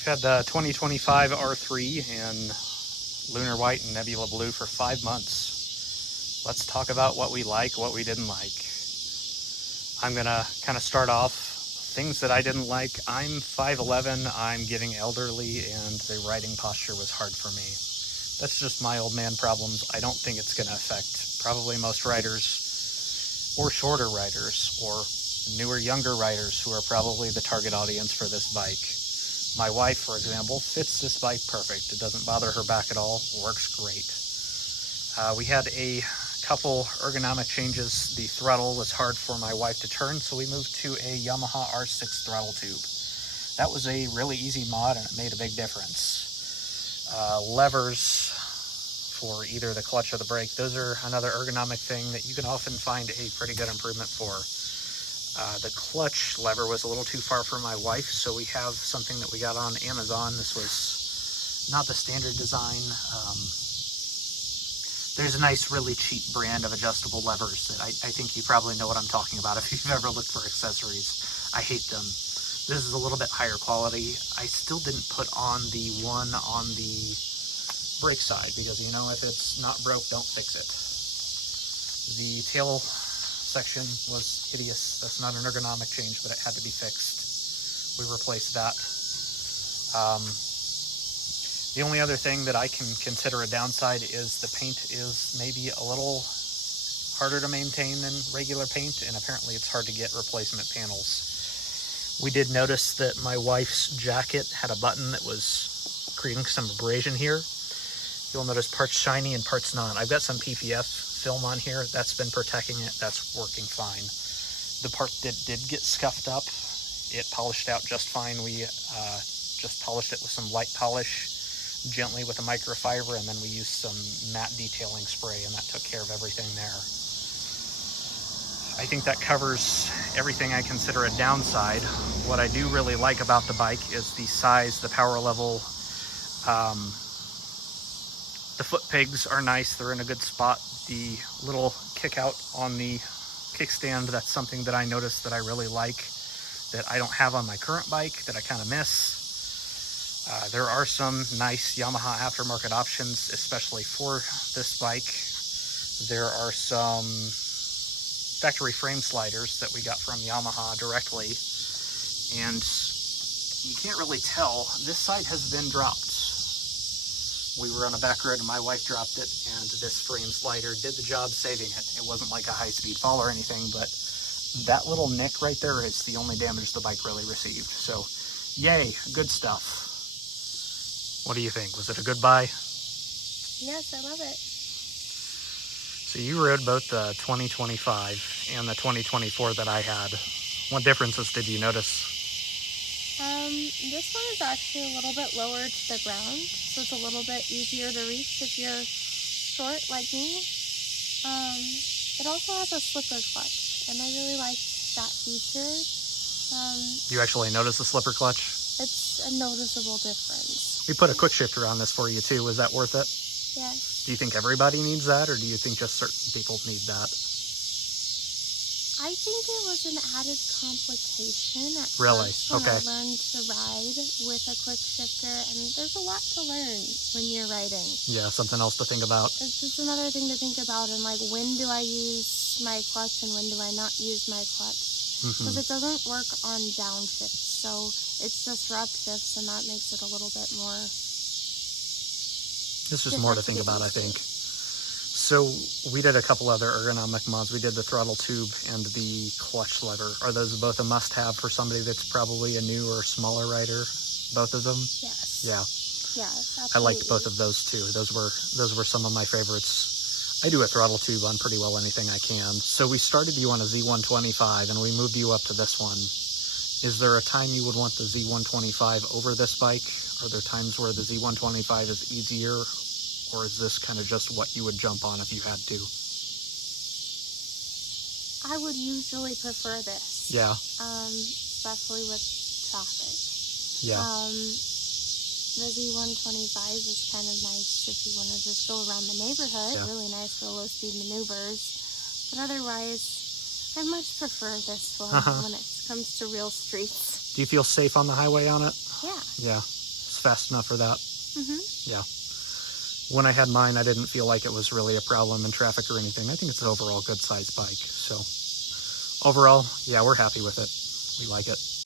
We've had the 2025 R3 in Lunar White and Nebula Blue for 5 months. Let's talk about what we like, what we didn't like. I'm gonna kind of start off things that I didn't like. I'm 5'11", I'm getting elderly, and the riding posture was hard for me. That's just my old man problems. I don't think it's gonna affect probably most riders, or shorter riders, or newer, younger riders who are probably the target audience for this bike. My wife, for example, fits this bike perfect. It doesn't bother her back at all, works great. We had a couple ergonomic changes. The throttle was hard for my wife to turn, so we moved to a Yamaha R6 throttle tube. That was a really easy mod, and it made a big difference. Levers for either the clutch or the brake, those are another ergonomic thing that you can often find a pretty good improvement for. The clutch lever was a little too far for my wife, so we have something that we got on Amazon. This was not the standard design. There's a nice, really cheap brand of adjustable levers that I think you probably know what I'm talking about if you've ever looked for accessories. I hate them. This is a little bit higher quality. I still didn't put on the one on the brake side because, you know, if it's not broke, don't fix it. The tail section was hideous. That's not an ergonomic change, but it had to be fixed. We replaced that. The only other thing that I can consider a downside is the paint is maybe a little harder to maintain than regular paint, and apparently it's hard to get replacement panels. We did notice that my wife's jacket had a button that was creating some abrasion here. You'll notice parts shiny and parts not. I've got some PPF film on here. That's been protecting it. That's working fine. The part that did get scuffed up, it polished out just fine. We just polished it with some light polish, gently with a microfiber, and then we used some matte detailing spray, and that took care of everything there. I think that covers everything I consider a downside. What I do really like about the bike is the size, the power level. The foot pegs are nice. They're in a good spot. The little kick out on the kickstand, that's something that I noticed that I really like, that I don't have on my current bike, that I kind of miss. There are some nice Yamaha aftermarket options, especially for this bike. There are some factory frame sliders that we got from Yamaha directly, and you can't really tell. This side has been dropped. We were on a back road and my wife dropped it, and this frame slider did the job saving it. It wasn't like a high-speed fall or anything, but that little nick right there is the only damage the bike really received. So, yay, good stuff. What do you think? Was it a good buy? Yes, I love it. So you rode both the 2025 and the 2024 that I had. What differences did you notice? This one is actually a little bit lower to the ground, so it's a little bit easier to reach if you're short like me. It also has a slipper clutch, and I really liked that feature. You actually noticed the slipper clutch? It's a noticeable difference. We put a quick shifter on this for you too. Was that worth it? Yes. Do you think everybody needs that, or do you think just certain people need that? I think it was an added complication at really? First when okay. I learned to ride with a quick shifter, and there's a lot to learn when you're riding. Yeah, something else to think about. It's just another thing to think about, and like, when do I use my clutch and when do I not use my clutch? Because it doesn't work on downshifts, so it's just for upshifts, and that makes it a little bit more. There's just more to think about, I think. So we did a couple other ergonomic mods. We did the throttle tube and the clutch lever. Are those both a must-have for somebody that's probably a new or smaller rider? Both of them? Yes. Yeah. Yeah, absolutely. I liked both of those too. Those were some of my favorites. I do a throttle tube on pretty well anything I can. So we started you on a Z125 and we moved you up to this one. Is there a time you would want the Z125 over this bike? Are there times where the Z125 is easier? Or is this kind of just what you would jump on if you had to? I would usually prefer this. Yeah. Especially with traffic. Yeah. The Z125 is kind of nice if you want to just go around the neighborhood. Yeah. Really nice for low-speed maneuvers. But otherwise, I much prefer this one when it comes to real streets. Do you feel safe on the highway on it? Yeah. Yeah. fast enough for that. Mm-hmm. Yeah. When I had mine, I didn't feel like it was really a problem in traffic or anything. I think it's an overall good sized bike. So overall, yeah, we're happy with it. We like it.